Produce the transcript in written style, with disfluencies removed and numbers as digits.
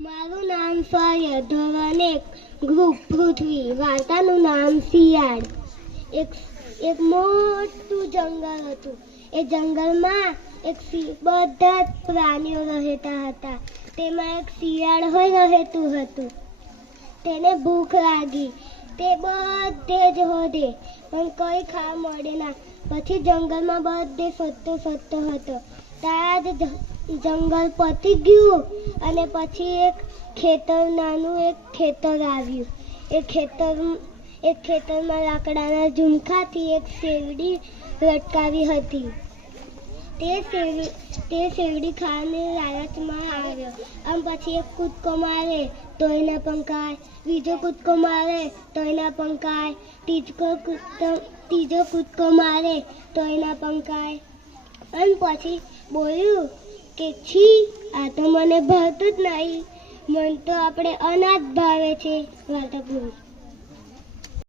મારું નામ ફરિયા, ધોરણ 1, ગ્રુપ પૃથ્વી. વાર્તાનું નામ શિયાળ. એક મોટું જંગલ હતું. એ જંગલમાં બધા જ પ્રાણીઓ રહેતા હતા. તેમાં એક શિયાળ રહેતું હતું. તેને ભૂખ લાગી. તે બધે જ હોદે પણ કંઈ ખાવા મળે ના. પછી જંગલમાં બધે ફરતો હતો. ત્યાં જ જંગલ પતી ગયું અને પછી એક નાનું ખેતર આવ્યું. એ ખેતરમાં લાકડાના ઝુમખાથી એક શેરડી લટકાવી હતી. તે શેરડી ખાવાને લાલચમાં આવ્યો. આમ પછી એક કૂદકો મારે તો એના પંખાય, બીજો કૂદકો મારે તો એના પંખાય, ત્રીજો કૂદકો મારે તો એના પંખાય. અને પછી બોલ્યું કે છી, આ તો મને ભાવતું જ નહીં. મને તો આપણે અનાજ ભાવે છે. વાર્તા પૂરી.